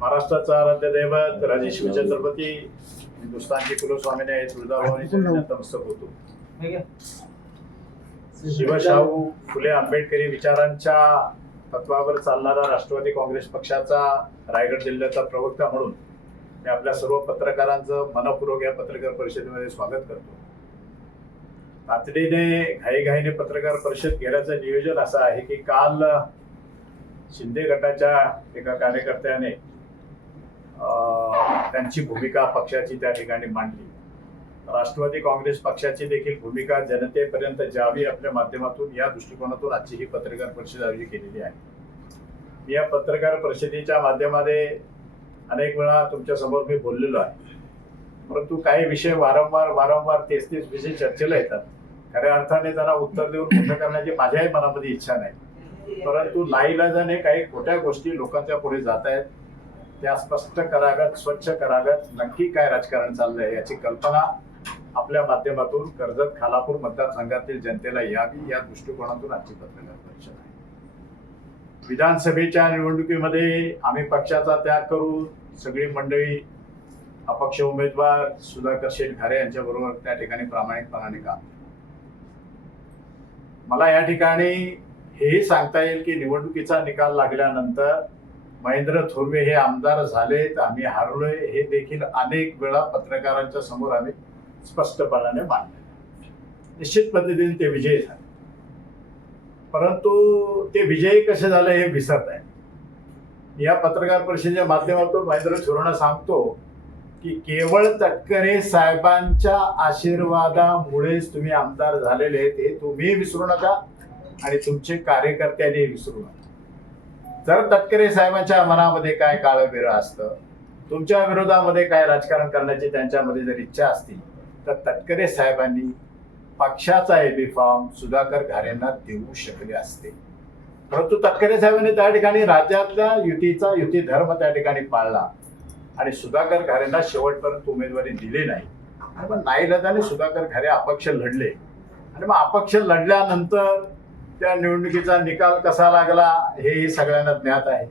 महाराष्ट्राचा आराध्य दैवत राजे शिवछत्रपती हिंदुस्थानचे कुलस्वामीने तुळजाभवानी नतमस्तक होतो. शिवशाहू फुले आंबेडकरी विचारांच्या तत्वावर चालणारा राष्ट्रवादी काँग्रेस पक्षाचा रायगड जिल्ह्याचा प्रवक्ता म्हणून मी आपल्या सर्व पत्रकारांचं मनपूर्वक या पत्रकार परिषदेमध्ये स्वागत करतो. तातडीने घाईघाईने पत्रकार परिषद घेण्याचं नियोजन असं आहे की काल शिंदे गटाच्या एका कार्यकर्त्याने त्यांची भूमिका पक्षाची त्या ठिकाणी मांडली. राष्ट्रवादी काँग्रेस पक्षाची देखील भूमिका जनतेपर्यंत जावी आपल्या माध्यमातून या दृष्टिकोनातून आजची ही पत्रकार परिषद आयोजित केलेली आहे. या पत्रकार परिषदेच्या माध्यमाने अनेक वेळा तुमच्यासमोर मी बोललेलो आहे. परंतु काही विषय वारंवार वारंवार तेच तेच विषय चर्चेला येतात. खऱ्या अर्थाने त्यांना उत्तर देऊन मोठं करण्याची माझ्याही मनामध्ये इच्छा नाही. परंतु लाईलाजाने काही खोट्या गोष्टी लोकांच्या पुढे जात आहेत. त्या स्पष्ट कराव्यात स्वच्छ कराव्यात. नक्की काय राजकारण चाललंय याची कल्पना आपल्या माध्यमातून कर्जत खालापूर मतदारसंघातील जनतेला यावी या दृष्टिकोनातून आजची पत्रकार परिषद आहे. विधानसभेच्या निवडणुकीमध्ये आम्ही पक्षाचा त्याग करून सगळी मंडळी अपक्ष उमेदवार सुधाकर शेठ घारे यांच्याबरोबर त्या ठिकाणी प्रामाणिकपणाने काम मला या ठिकाणी हेही सांगता येईल की निवडणुकीचा निकाल लागल्यानंतर महेंद्र थोरवे हे आमदार झालेत आम्ही हारलोय. हे देखील अनेक वेळा पत्रकारांच्या समोर आम्ही स्पष्टपणाने मांडले निश्चित पद्धतीने ते विजयी झाले. परंतु ते विजयी कसे झाले हे विसरत आहे या पत्रकार परिषदेच्या माध्यमातून महेंद्र थोरणा सांगतो की केवळ तटकरे साहेबांच्या आशीर्वादामुळेच तुम्ही आमदार झालेले आहेत हे तुम्ही विसरू नका आणि तुमचे कार्यकर्त्यांनी विसरू नका. जर तटकरे साहेबांच्या मनामध्ये काय काळं बिरं असतं तुमच्या विरोधामध्ये काय राजकारण करण्याची त्यांच्यामध्ये जर इच्छा असती तर तटकरे साहेबांनी पक्षाचा एबी फॉर्म सुधाकर घारेंना देऊ शकले असते. परंतु तटकरे साहेबांनी त्या ठिकाणी राज्यातल्या युतीचा युती धर्म त्या ठिकाणी पाळला आणि सुधाकर घारेंना शेवटपर्यंत उमेदवारी दिली नाही. आणि मग नाईलाजाने सुधाकर घारे अपक्ष लढले. आणि मग अपक्ष लढल्यानंतर त्या निवडणुकीचा निकाल कसा लागला हेही सगळ्यांना ज्ञात आहे.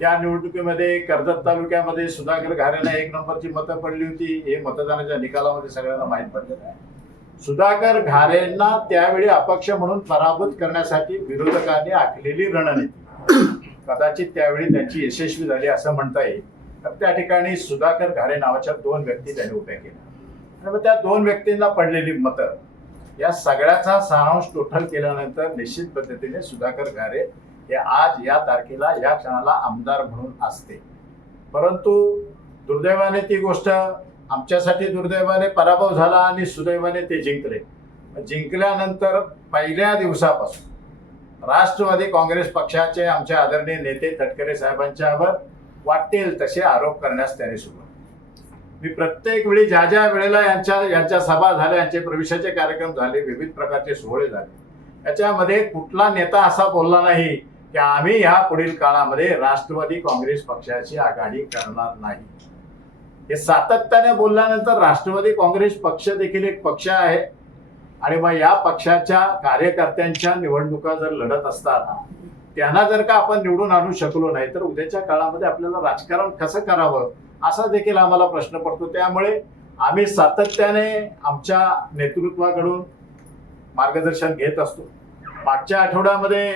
त्या निवडणुकीमध्ये कर्जत तालुक्यामध्ये सुधाकर घारेंना एक नंबरची मतं पडली होती. हे मतदानाच्या निकालामध्ये सगळ्यांना माहीत पडलेलं आहे. सुधाकर घारेंना त्यावेळी अपक्ष म्हणून पराभूत करण्यासाठी विरोधकांनी आखलेली रणनीती. कदाचित त्यावेळी त्यांची यशस्वी झाली असं म्हणता येईल. तर त्या ठिकाणी सुधाकर घारे नावाच्या दोन व्यक्ती त्यांनी उभ्या केल्या. आणि मग त्या दोन व्यक्तींना पडलेली मतं या सगळ्याचा सारांश टोटल केल्यानंतर निश्चित पद्धतीने सुधाकर घारे हे आज या तारखेला या क्षणाला आमदार म्हणून असते. परंतु दुर्दैवाने ती गोष्ट आमच्यासाठी दुर्दैवाने पराभव झाला आणि सुदैवाने ते जिंकले. जिंकल्यानंतर पहिल्या दिवसापासून राष्ट्रवादी काँग्रेस पक्षाचे आमचे आदरणीय नेते तटकरे साहेबांच्यावर वाटेल तसे आरोप करण्यास त्याने सुरुवात मी प्रत्येक वेळी ज्या ज्या वेळेला यांच्या यांच्या सभा झाल्या यांचे प्रवेशाचे कार्यक्रम झाले विविध प्रकारचे सोहळे झाले. याच्यामध्ये कुठला नेता असा बोलला नाही की आम्ही ह्या पुढील काळामध्ये राष्ट्रवादी काँग्रेस पक्षाची आघाडी करणार नाही. हे सातत्याने बोलल्यानंतर राष्ट्रवादी काँग्रेस पक्ष देखील एक पक्ष आहे. आणि मग या पक्षाच्या कार्यकर्त्यांच्या निवडणुका जर लढत असताना त्यांना जर का आपण निवडून आणू शकलो नाही तर उद्याच्या काळामध्ये आपल्याला राजकारण कसं करावं? असा देखील आम्हाला प्रश्न पडतो. त्यामुळे आम्ही सातत्याने आमच्या नेतृत्वाकडून मार्गदर्शन घेत असतो. मागच्या आठवड्यामध्ये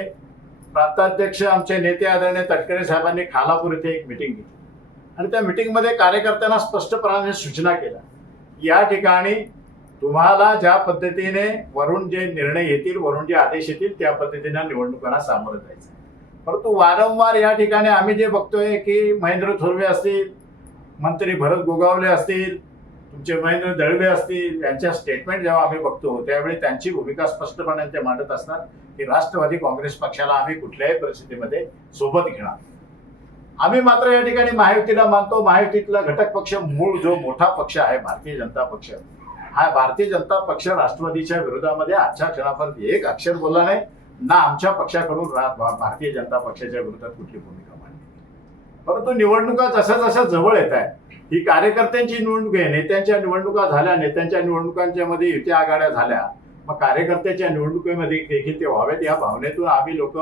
प्रांताध्यक्ष आमचे नेते आदरणीय तटकरे साहेबांनी खालापूर येथे एक मिटिंग घेतली. आणि त्या मिटिंगमध्ये कार्यकर्त्यांना स्पष्टपणाने सूचना केल्या. या ठिकाणी तुम्हाला ज्या पद्धतीने वरून जे निर्णय येतील वरून जे आदेश येतील त्या पद्धतीने निवडणुकांना सामोरं जायचं परंतु वारंवार या ठिकाणी आम्ही जे बघतोय की महेंद्र थोरवे असतील मंत्री भरत गोगावले असतील तुमचे महेंद्र दळवे असतील यांच्या स्टेटमेंट जेव्हा आम्ही बघतो त्यावेळी त्यांची भूमिका स्पष्टपणे ते मांडत असतात की राष्ट्रवादी काँग्रेस पक्षाला आम्ही कुठल्याही परिस्थितीमध्ये सोबत घेणार आम्ही मात्र या ठिकाणी महायुतीला मानतो. महायुतीतला घटक पक्ष मूळ जो मोठा पक्ष आहे भारतीय जनता पक्ष. हा भारतीय जनता पक्ष राष्ट्रवादीच्या विरोधामध्ये आजच्या क्षणापर्यंत एक अक्षर बोलला नाही. ना आमच्या पक्षाकडून भा- भारतीय जनता पक्षाच्या विरोधात कुठली भूमिका परंतु निवडणुका जशा जशा जवळ येत आहेत ही कार्यकर्त्यांची निवडणूक आहे नेत्यांच्या निवडणुका झाल्या नेत्यांच्या निवडणुकांच्या मध्ये युती आघाड्या झाल्या मग कार्यकर्त्याच्या निवडणुकीमध्ये देखील ते व्हावेत या भावनेतून आम्ही लोक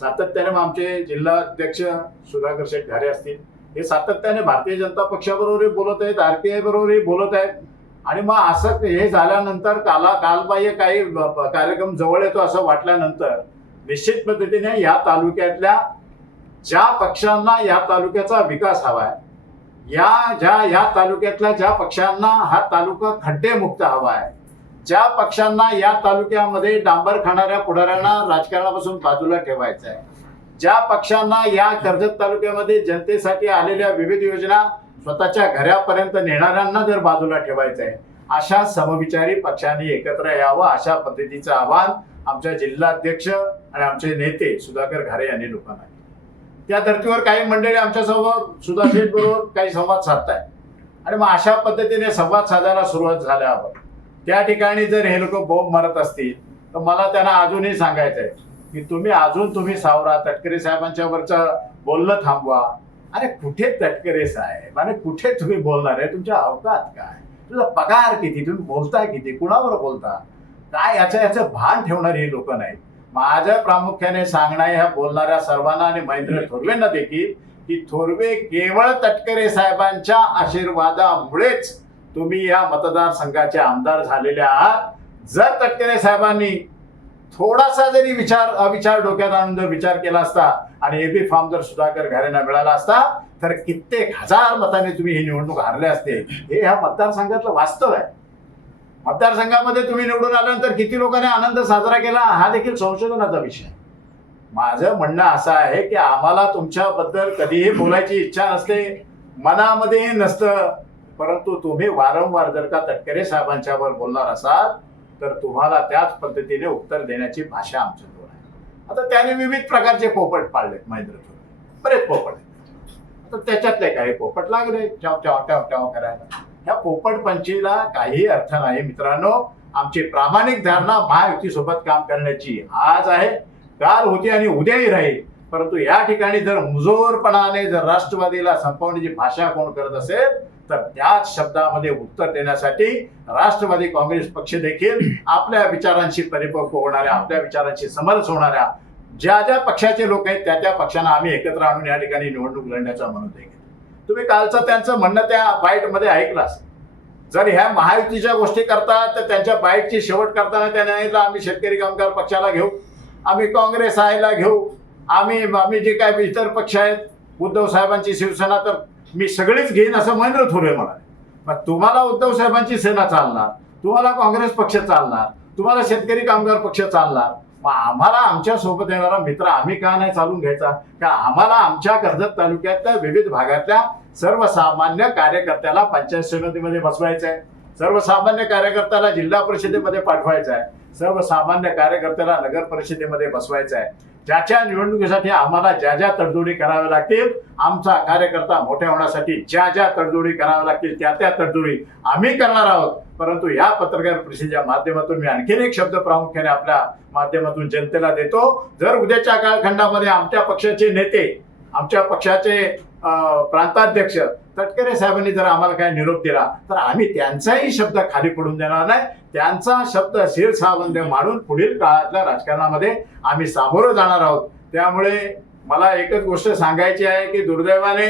सातत्याने मग आमचे जिल्हाध्यक्ष सुधाकर शेठ घारे असतील हे सातत्याने भारतीय जनता पक्षाबरोबरही बोलत आहेत आरपीआय बरोबरही बोलत आहेत. आणि मग असं हे झाल्यानंतर काला कालबाह्य काही कार्यक्रम जवळ येतो असं वाटल्यानंतर निश्चित पद्धतीने या तालुक्यातल्या ज्या पक्षांना या तालुक्याचा विकास हवाय या ज्या या तालुक्यातल्या ज्या पक्षांना हा तालुका खड्डेमुक्त हवा आहे ज्या पक्षांना या तालुक्यामध्ये डांबर खाणाऱ्या पुढाऱ्यांना राजकारणापासून बाजूला ठेवायचं आहे ज्या पक्षांना या कर्जत तालुक्यामध्ये जनतेसाठी आलेल्या विविध योजना स्वतःच्या घरापर्यंत नेणाऱ्यांना जर बाजूला ठेवायचं आहे अशा समविचारी पक्षांनी एकत्र यावं अशा पद्धतीचं आवाहन आमच्या जिल्हाध्यक्ष आणि आमचे नेते सुधाकर घारे यांनी लोकांना केलं. त्या धर्तीवर काही मंडळी आमच्यासोबत सुधाशेठ बरोबर काही संवाद साधताय आणि मग अशा पद्धतीने संवाद साधायला सुरुवात झाल्यावर त्या ठिकाणी जर हे लोक बॉम्ब मारत असतील तर मला त्यांना अजूनही सांगायचं आहे की तुम्ही अजून तुम्ही सावरा तटकरे साहेबांच्या वरचं बोलणं थांबवा. अरे कुठे तटकरे साहेब? आणि कुठे तुम्ही बोलणार आहे? तुमच्या अवकात काय? तुझा पगार किती? तुम्ही बोलताय किती? कुणावर बोलता? काय याचं याचं भान ठेवणारी ही लोक नाहीत. माझ्या प्रामुख्याने सांगणं ह्या बोलणाऱ्या सर्वांना आणि महेंद्र थोरवेंना देखील की थोरवे केवळ तटकरे साहेबांच्या आशीर्वादामुळेच तुम्ही या मतदारसंघाचे आमदार झालेले आहात. जर तटकरे साहेबांनी थोडासा जरी विचार अविचार डोक्यात आणून जर विचार केला असता आणि एबी फॉर्म जर सुधाकर घरांना मिळाला असता तर कित्येक हजार मताने तुम्ही ही निवडणूक हारले असते. हे ह्या मतदारसंघातलं वास्तव आहे. मतदारसंघामध्ये तुम्ही निवडून आल्यानंतर किती लोकांनी आनंद साजरा केला हा देखील संशोधनाचा विषय माझं म्हणणं असं आहे की आम्हाला तुमच्याबद्दल कधीही बोलायची इच्छा नसते मनामध्येही नसतं. परंतु तुम्ही वारंवार जर का तटकरे साहेबांच्यावर बोलणार असाल तर तुम्हाला त्याच पद्धतीने उत्तर देण्याची भाषा आमच्याजवळ आहे. आता त्याने विविध प्रकारचे पोपट पाळलेत महेंद्र बरेच पोपट आहेत. आता त्याच्यातले काही पोपट लागले. चाव चाव चाव चाव करायला. ह्या पोपट पंचीला काही अर्थ नाही. मित्रांनो आमची प्रामाणिक धारणा महायुतीसोबत काम करण्याची आज आहे. काल होती आणि उद्याही राहील. परंतु या ठिकाणी जर मुजोरपणाने जर राष्ट्रवादीला संपवण्याची भाषा कोण करत असेल तर त्याच शब्दामध्ये उत्तर देण्यासाठी राष्ट्रवादी काँग्रेस पक्ष देखील आपल्या विचारांशी परिपक्व होणाऱ्या आपल्या विचारांशी समरस होणाऱ्या ज्या ज्या पक्षाचे लोक आहेत त्या त्या पक्षांना आम्ही एकत्र आणून या ठिकाणी निवडणूक लढण्याचा म्हणून घेतो तुम्ही कालचं त्यांचं म्हणणं त्या बाईटमध्ये ऐकलं असेल जर ह्या महायुतीच्या गोष्टी करतात तर त्यांच्या बाईटची शेवट करताना त्याने सांगितलं आम्ही शेतकरी कामगार पक्षाला घेऊ आम्ही काँग्रेस आहेला घेऊ आम्ही आम्ही जे काय इतर पक्ष आहेत उद्धव साहेबांची शिवसेना तर मी सगळीच घेईन असं महेंद्र थोरे म्हणाले. मग तुम्हाला उद्धव साहेबांची सेना चालणार तुम्हाला काँग्रेस पक्ष चालणार तुम्हाला शेतकरी कामगार पक्ष चालणार मग आम्हाला आमच्यासोबत येणारा मित्र आम्ही का नाही चालून घ्यायचा? का आम्हाला आमच्या कर्जत तालुक्यातल्या विविध भागातल्या सर्वसामान्य कार्यकर्त्याला पंचायत समितीमध्ये बसवायचं आहे सर्वसामान्य कार्यकर्त्याला जिल्हा परिषदेमध्ये पाठवायचं आहे सर्वसामान्य कार्यकर्त्याला नगर परिषदेमध्ये बसवायचं आहे ज्याच्या निवडणुकीसाठी आम्हाला ज्या ज्या तडजोडी कराव्या लागतील आमचा कार्यकर्ता मोठ्या होण्यासाठी ज्या ज्या तडजोडी कराव्या लागतील त्या त्या तडजोडी आम्ही करणार आहोत. परंतु या पत्रकार परिषदेच्या माध्यमातून मी आणखीन एक शब्द प्रामुख्याने आपल्या माध्यमातून जनतेला देतो. जर उद्याच्या कालखंडामध्ये आमच्या पक्षाचे नेते आमच्या पक्षाचे प्रांताध्यक्ष तटकरे साहेबांनी जर आम्हाला काय निरोप दिला तर आम्ही त्यांचाही शब्द खाली पडून देणार नाही. त्यांचा शब्द शिरसावंद मानून पुढील काळातल्या राजकारणामध्ये आम्ही सामोरं जाणार आहोत. त्यामुळे मला एकच गोष्ट सांगायची आहे की दुर्दैवाने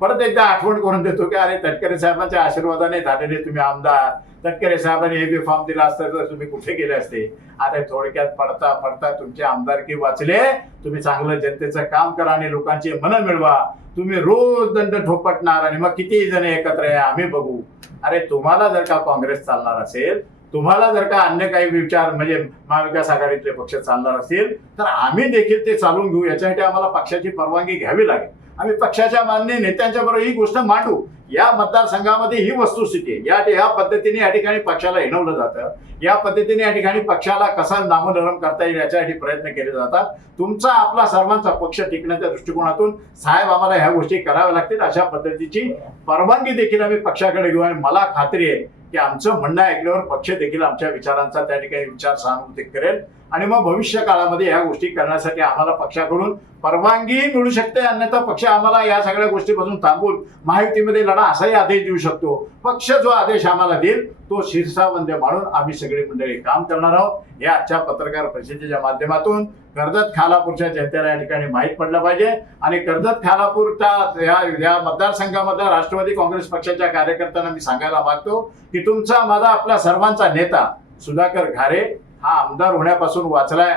परत एकदा आठवण करून देतो की अरे तटकरे साहेबांच्या आशीर्वादाने झालेले तुम्ही आमदार तटकरे साहेबांनी हे बी फॉर्म दिला असता तर तुम्ही कुठे गेले असते? आता थोडक्यात पडता पडता तुमचे आमदारकी वाचले? तुम्ही चांगलं जनतेचं काम करा आणि लोकांची मनं मिळवा. तुम्ही रोज दंड ठोपटणार आणि मग किती जण एकत्र आहे आम्ही बघू. अरे तुम्हाला जर का काँग्रेस चालणार असेल तुम्हाला जर का अन्य काही विचार म्हणजे महाविकास आघाडीतले पक्ष चालणार असतील तर आम्ही देखील ते चालून घेऊ. याच्यासाठी आम्हाला पक्षाची परवानगी घ्यावी लागेल. आम्ही पक्षाच्या मान्य नेत्यांच्या बरोबर ही गोष्ट मांडू. या मतदारसंघामध्ये ही वस्तुस्थिती आहे. या या पद्धतीने या ठिकाणी पक्षाला हिणवलं जातं. या पद्धतीने या ठिकाणी पक्षाला कसा नामोनरम करता येईल याच्यासाठी प्रयत्न केले जातात. तुमचा आपला सर्वांचा पक्ष टिकण्याच्या दृष्टिकोनातून साहेब आम्हाला ह्या गोष्टी कराव्या लागतील. अशा पद्धतीची परवानगी देखील आम्ही पक्षाकडे घेऊ आणि मला खात्री आहे की आमचं म्हणणं ऐकल्यावर पक्ष देखील आमच्या विचारांचा त्या ठिकाणी विचार सहानुभूती करेल. आणि मग भविष्य काळामध्ये या गोष्टी करण्यासाठी आम्हाला पक्षाकडून परवानगी मिळू शकते अन्यथा पक्ष आम्हाला या सगळ्या गोष्टीपासून थांबून महायुतीमध्ये लढा असाही आदेश देऊ शकतो. पक्ष जो आदेश आम्हाला देईल तो शीर्षाबंद मानून आम्ही सगळी मंडळी काम करणार आहोत. या आजच्या पत्रकार परिषदेच्या माध्यमातून कर्जत खालापूरच्या जनतेला या ठिकाणी माहीत पडलं पाहिजे. आणि कर्जत खालापूरच्या या या मतदारसंघामधल्या राष्ट्रवादी काँग्रेस पक्षाच्या कार्यकर्त्यांना मी सांगायला मागतो की तुमचा माझा आपला सर्वांचा नेता सुधाकर घारे हा आमदार होण्यापासून वाचलाय.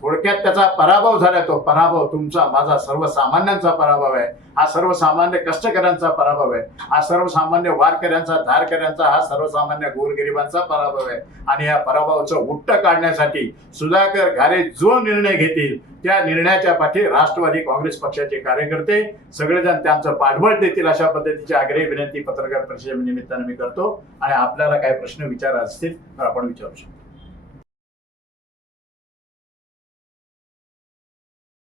थोडक्यात त्याचा पराभव झालाय तो. पराभव तुमचा माझा सर्वसामान्यांचा पराभव आहे. हा सर्वसामान्य कष्टकऱ्यांचा पराभव आहे. हा सर्वसामान्य वारकऱ्यांचा धारकऱ्यांचा हा सर्वसामान्य गोरगरिबांचा पराभव आहे. आणि या पराभवाचं उट्ट काढण्यासाठी सुधाकर घारे जो निर्णय घेतील त्या निर्णयाच्या पाठी राष्ट्रवादी काँग्रेस पक्षाचे कार्यकर्ते सगळेजण त्यांचं पाठबळ देतील अशा पद्धतीची आग्रही विनंती पत्रकार परिषदेनिमित्तानं मी करतो. आणि आपल्याला काही प्रश्न विचार असतील तर आपण विचारू शकतो.